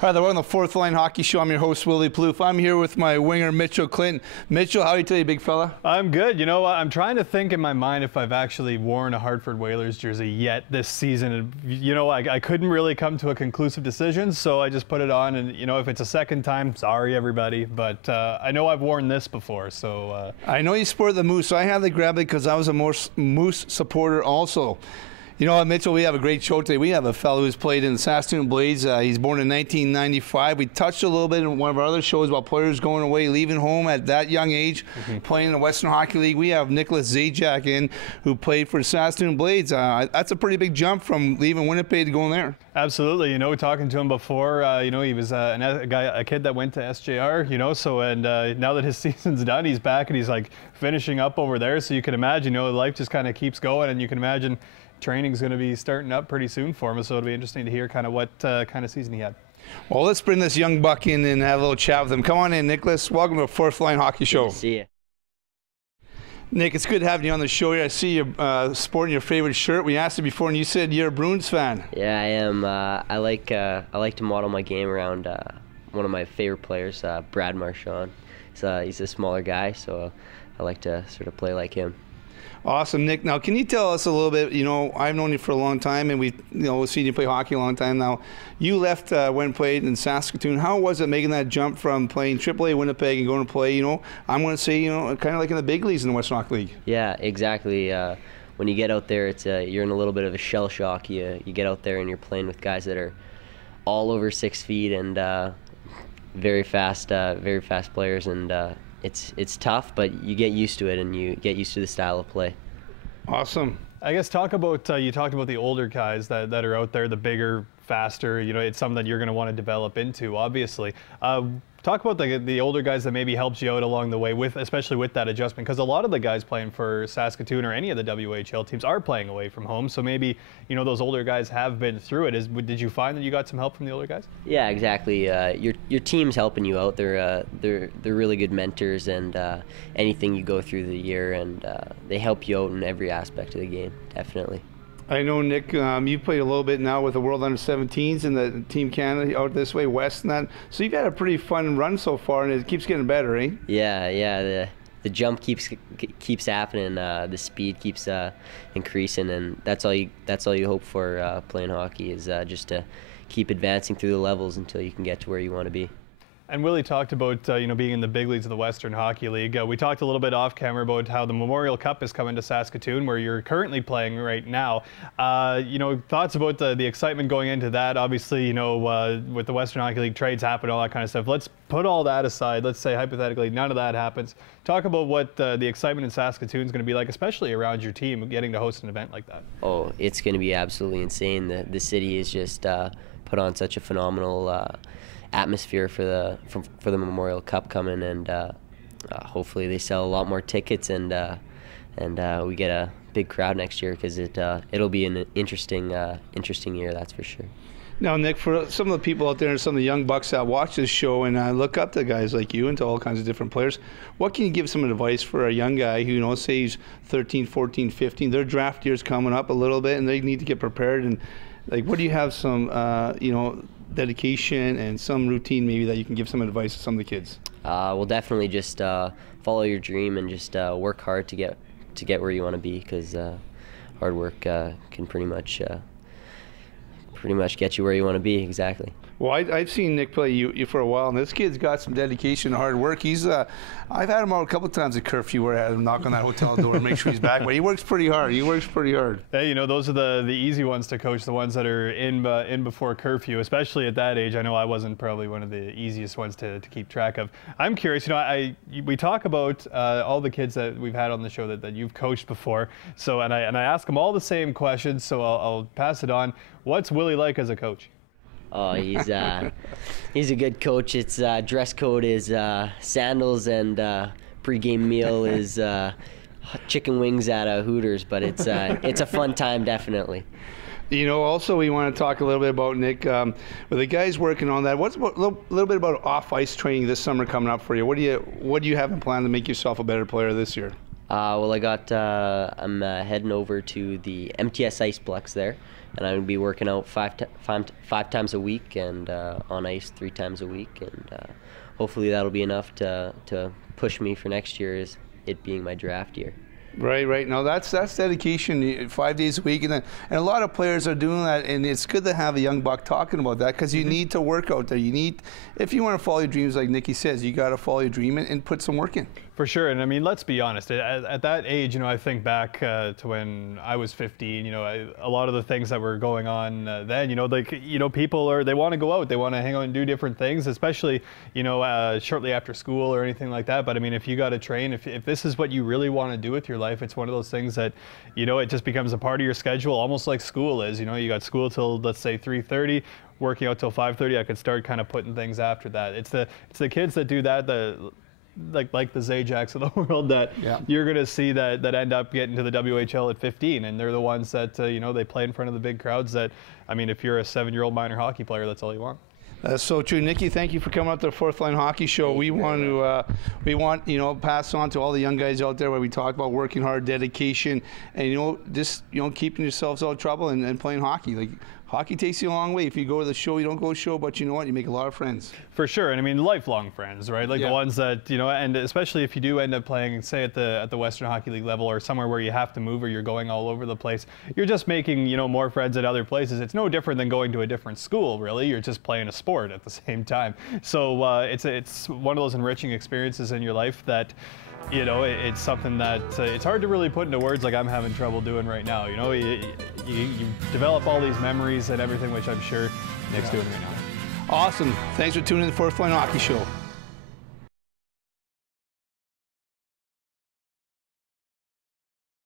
Hi there, we're on the Fourth Line Hockey Show. I'm your host, Willy Plouffe. I'm here with my winger, Mitchell Clinton. Mitchell, how are you today, big fella? I'm good. You know what? I'm trying to think in my mind if I've actually worn a Hartford Whalers jersey yet this season. And, you know, I couldn't really come to a conclusive decision, so I just put it on. And, you know, if it's a second time, sorry, everybody. But I know I've worn this before, so. I know you sport the Moose, so I had to grab it because I was a Moose supporter also. You know what, Mitchell, we have a great show today. We have a fellow who's played in the Saskatoon Blades. He's born in 1995. We touched a little bit in one of our other shows about players going away, leaving home at that young age, playing in the Western Hockey League. We have Nick Zajac in, who played for Saskatoon Blades. That's a pretty big jump from leaving Winnipeg to going there. Absolutely. You know, talking to him before, you know, he was a kid that went to SJR, you know, so, and now that his season's done, he's back and he's like finishing up over there. So you can imagine, you know, life just kind of keeps going, and you can imagine training's going to be starting up pretty soon for him, so it'll be interesting to hear kind of what kind of season he had. Well, let's bring this young buck in and have a little chat with him. Come on in, Nicholas. Welcome to the Fourth Line Hockey Show. Good to see you. Nick, it's good having you on the show here. I see you sporting your favorite shirt. We asked you before, and you said you're a Bruins fan. Yeah, I am. I like to model my game around one of my favorite players, Brad Marchand. He's a smaller guy, so I like to sort of play like him. Awesome, Nick. Now, can you tell us a little bit? You know, I've known you for a long time, and we've seen you play hockey a long time now. You left when played in Saskatoon. How was it making that jump from playing AAA Winnipeg and going to play? You know, I'm going to say, you know, kind of like in the big leagues in the Western Hockey League. Yeah, exactly. When you get out there, it's you're in a little bit of a shell shock. You get out there and you're playing with guys that are all over 6 feet and very fast players, and it's tough, but you get used to it and you get used to the style of play. Awesome. I guess talk about, you talked about the older guys that are out there, the bigger, faster, you know, it's something that you're going to want to develop into, obviously. Talk about the older guys that maybe helped you out along the way, especially with that adjustment, because a lot of the guys playing for Saskatoon or any of the WHL teams are playing away from home, so maybe, you know, those older guys have been through it. Did you find that you got some help from the older guys? Yeah, exactly. Your team's helping you out. They're really good mentors, and anything you go through the year, and they help you out in every aspect of the game, definitely. I know, Nick, you played a little bit now with the World Under-17s and the Team Canada out this way, West and that. So you've had a pretty fun run so far, and it keeps getting better, eh? Yeah. The jump keeps happening. The speed keeps increasing, and that's all you hope for playing hockey is just to keep advancing through the levels until you can get to where you want to be. And Willie talked about you know, being in the big leagues of the Western Hockey League. We talked a little bit off camera about how the Memorial Cup is coming to Saskatoon, where you're currently playing right now. You know, thoughts about the excitement going into that? Obviously, you know, with the Western Hockey League trades happen, all that kind of stuff. Let's put all that aside. Let's say hypothetically none of that happens. Talk about what the excitement in Saskatoon is going to be like, especially around your team getting to host an event like that. Oh, it's going to be absolutely insane. The city is just put on such a phenomenal atmosphere for the Memorial Cup coming, and hopefully they sell a lot more tickets, and we get a big crowd next year, because it'll be an interesting year, that's for sure. Now, Nick, for some of the people out there and some of the young bucks that watch this show and look up to guys like you and to all kinds of different players, what can you give some advice for a young guy who, you know, say he's 13, 14, 15, their draft year's coming up a little bit and they need to get prepared, and like, what do you have some, you know, dedication and some routine maybe that you can give some advice to some of the kids? Well, definitely just follow your dream and just work hard to get where you want to be, because hard work can pretty much get you where you want to be. Exactly. Well, I've seen Nick play you for a while, and this kid's got some dedication and hard work. He's I've had him out a couple of times at curfew where I had him knock on that hotel door and make sure he's back, but he works pretty hard. Hey, you know, those are the easy ones to coach, the ones that are in before curfew, especially at that age. I know I wasn't probably one of the easiest ones to keep track of. I'm curious, you know, we talk about all the kids that we've had on the show that you've coached before, so and I ask them all the same questions, so I'll pass it on. What's Willie like as a coach? Oh, he's a good coach. It's dress code is sandals, and pregame meal is chicken wings at Hooters. But it's a fun time, definitely. You know, also we want to talk a little bit about, Nick, with the guys working on that. What's a little bit about off-ice training this summer coming up for you? What do you have in plan to make yourself a better player this year? Well, I'm heading over to the MTS Iceplex there, and I'm going to be working out five times a week and on ice 3 times a week, and hopefully that'll be enough to push me for next year, as it being my draft year. Right. Now that's dedication, 5 days a week, and a lot of players are doing that, and it's good to have a young buck talking about that, because you need to work out there. You need, if you want to follow your dreams, like Nicky says, you got to follow your dream and put some work in. For sure, and I mean, let's be honest. At that age, I think back to when I was 15. A lot of the things that were going on then, people they want to go out, they want to hang out and do different things, especially shortly after school or anything like that. But I mean, if you got to train, if this is what you really want to do with your life, it's one of those things that it just becomes a part of your schedule, almost like school is. You got school till, let's say, 3:30. Working out till 5:30. I could start kind of putting things after that. It's the kids that do that, like the Zajacs of the world, that you're going to see that end up getting to the WHL at 15, and they're the ones that they play in front of the big crowds. That, I mean, if you're a 7-year-old minor hockey player, that's all you want. That's so true. Nicky, thank you for coming out to the Fourth Line Hockey Show. We want to pass on to all the young guys out there where we talk about working hard, dedication, and just keeping yourselves out of trouble and playing hockey. Like, hockey takes you a long way. If you go to the show, you don't go to the show, but you know what? You make a lot of friends. For sure, and I mean, lifelong friends, right? Like the ones that, and especially if you do end up playing, say, at the Western Hockey League level, or somewhere where you have to move, or you're going all over the place, you're just making, more friends at other places. It's no different than going to a different school, really. You're just playing a sport at the same time. So it's one of those enriching experiences in your life that, it's something that it's hard to really put into words, like I'm having trouble doing right now. You develop all these memories and everything, which I'm sure Nick's doing right now. Awesome. Thanks for tuning in to the Fourth Line Hockey Show.